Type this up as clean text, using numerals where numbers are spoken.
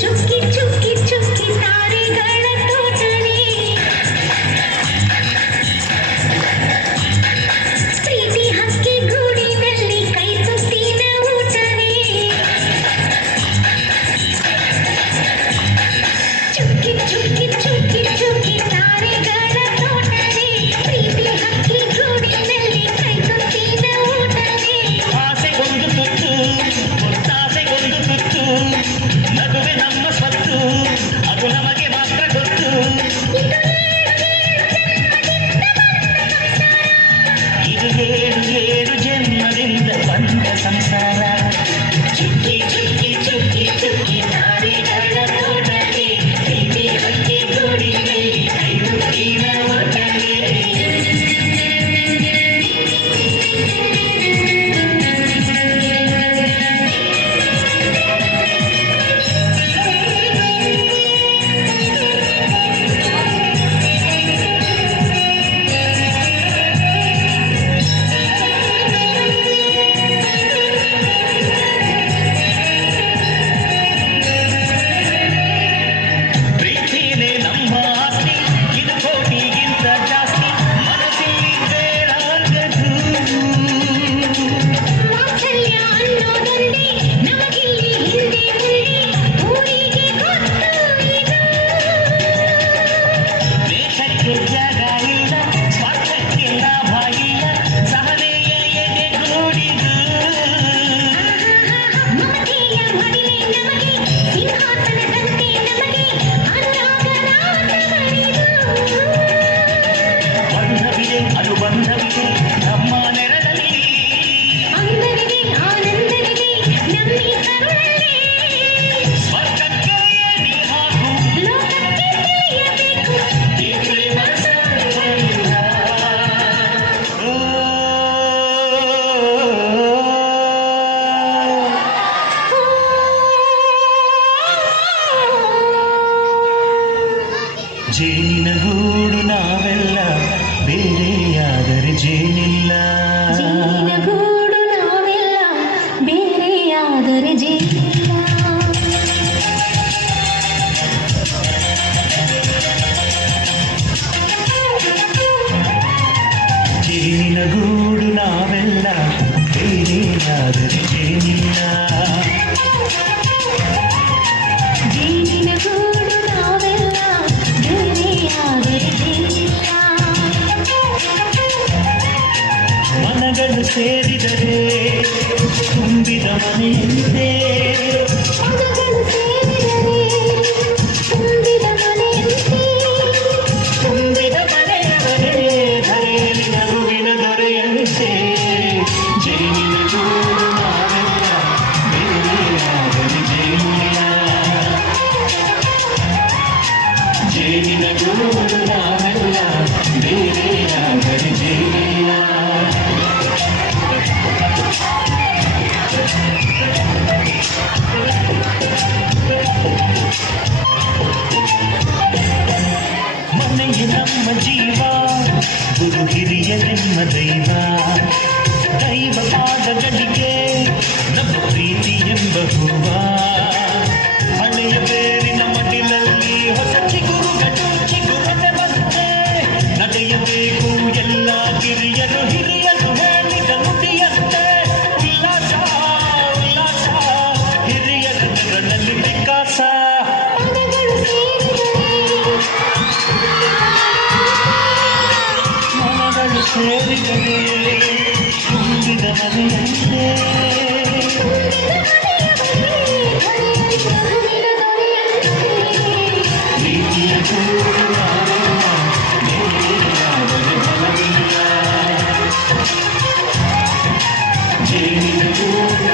ಚುಕ್ಕಿ ಚುಕ್ಕಿ ಚುಕ್ಕಿ ತಾರೆಗಳ ತೋಟವೇ ಪ್ರೀತಿ ಹಕ್ಕಿ ಗೂಡಿನಲ್ಲಿ ಕೈ ತುತ್ತಿನ ಊಟವೇ ಚುಕ್ಕಿ ಚುಕ್ಕಿ ಚುಕ್ಕಿ ಚುಕ್ಕಿ ತಾರೆಗಳ ತೋಟವೇ ಪ್ರೀತಿ ಹಕ್ಕಿ ಗೂಡಿನಲ್ಲಿ ಕೈ ತುತ್ತಿನ ಊಟವೇ ಆಸೆಗೊಂದು ತುತ್ತು ಒತ್ತಾಸೆಗೊಂದು ತುತ್ತು ನಗುವೆ ನಮ್ಮ ಸ್ವತ್ತು ಅದು ನಮಗೆ ಮಾತ್ರ ಗೊತ್ತು ಇದು ಏಳು ಏಳು ಜನ್ಮದಿಂದ ಬಂದ ಸಂಸಾರ ಚುಕ್ಕಿ ಚುಕ್ಕಿ ಚುಕ್ಕಿ ಚುಕ್ಕಿ ತಾರೆಗಳ ತೋಟವೇ ಪ್ರೀತಿ ಹಕ್ಕಿ ಗೂಡಿನಲ್ಲಿ ಕೈ ತುತ್ತಿನ ಊಟವೇ ಪ್ರೀತಿನೇ ನಮ್ಮ ಆಸ್ತಿ ಇದು ಕೋಟಿಗಿಂತ ಜಾಸ್ತಿ ಮನಸ್ಸಿಲ್ಲಿ ಬೇರಾಗದು ವಾತ್ಸಲ್ಯ ಅನ್ನೋದೊಂದೇ ನಮಗಿಲ್ಲಿ ಹಿಂದೆ ಮುಂದೆ ಊರಿಗೆ ಗೊತ್ತು ಇದು ದೇಶಕ್ಕೆ ಜಾಗ ಇಲ್ಲ ಸ್ವಾರ್ಥಕ್ಕೆ ಲಾಭ ಇಲ್ಲ ಸಹನೆಯ ಎದೆಗೂಡಿದು ಮಮತೆಯ ಮಡಿಲೆ ನಮಗೆ ಸಿಂಹಾಸನದಂತೆ ನಮಗೆ ಅನುರಾಗರಾಜವರಿದು ಬಂಧವಿದೆ ಅನುಬಂಧವಿದೆ ನಮ್ಮ ನೆರಳಲ್ಲಿ ಅಂದವಿದೆ ಆನಂದವಿದೆ ನಮ್ಮಿ ಕರುಳಲ್ಲಿ ಸ್ವರ್ಗಕ್ಕೆ ನೀ ಹಾಕು ಲೋಕಕ್ಕೆ ತಿಳಿಯಬೇಕು ಈ ಪ್ರೇಮ ಸಾಗರವಿಲ್ಲ. ಓ, ಜೇನಿನ ಗೂಡು ನಾವೆಲ್ಲ ಬೇರೆಯಾದರೆ ಜೇನಿಲ್ಲ ಜೇನಿನ ಗೂಡು ನಾವೆಲ್ಲ ಬೇರೆಯಾದರೆ ಜೇನಿಲ್ಲ ಜೇನಿನ ಗೂಡು ನಾವೆಲ್ಲ ಬೇರೆಯಾದರೆ ಜೇನಿಲ್ಲ ಜೇನಿನ ಗೂಡು ನಾವೆಲ್ಲ ಬೇರೆಯಾದರೆ ಜೇನಿಲ್ಲ ಮನಗಳು ಸೇರಿದರೆ ತುಂಬಿದ ಮನೆಯಂತೆ ಮನಗಳು ಸೇರಿದರೆ ತುಂಬಿದ ಮನೆಯಂತೆ ತುಂಬಿದ ಮನೆಯವರೇ ಧರೆಯಲ್ಲಿ ನಗುವಿನ ದೊರೆಯಂತೆ ಜೇನಿನ ಗೂಡು ನಾವೆಲ್ಲ ಬೇರೆಯಾದರೆ ಜೇನಿಲ್ಲ ಜೇನಿನ ಗೂಡು ನಾವೆಲ್ಲ ಬೇರೆಯಾದರೆ ಜೇನಿಲ್ಲ ಮನೆಯು ನಮ್ಮ ಜೀವ ಗುರು ಹಿರಿಯರೆಮ್ಮ ದೈವ ದೈವ ಪಾದಗಳಿಗೆ ನಮ್ಮ ಪ್ರೀತಿ ಎಂಬ ಹೂವ ಹಳೆಯ ಬೇರಿನ ಮಡಿಲಲ್ಲಿ ಹೊಸ ಚಿಗುರತೆ ಬಂತೆ ನಡೆಯಬೇಕು ಎಲ್ಲ ಕಿರಿಯರು ಹಿರಿಯರು ಹೇಳಿದ ನುಡಿಯಂತೆ ಉಲ್ಲಾಸ ಉಲ್ಲಾಸ ಹಿರಿಯರ ನೆರಳಲ್ಲಿ ವಿಕಾಸ ಮನಗಳು ಸೇರಿದರೆ ಮನಗಳು ಸೇರಿದರೆ ತುಂಬಿದ ಮನೆಯಂತೆ ಪ್ರೀತಿಯ ಗೂಡು ನಾವೆಲ್ಲ ಬೇರೆಯಾದರೆ ಬಲವಿಲ್ಲ ಜೇನಿನ ಗೂಡು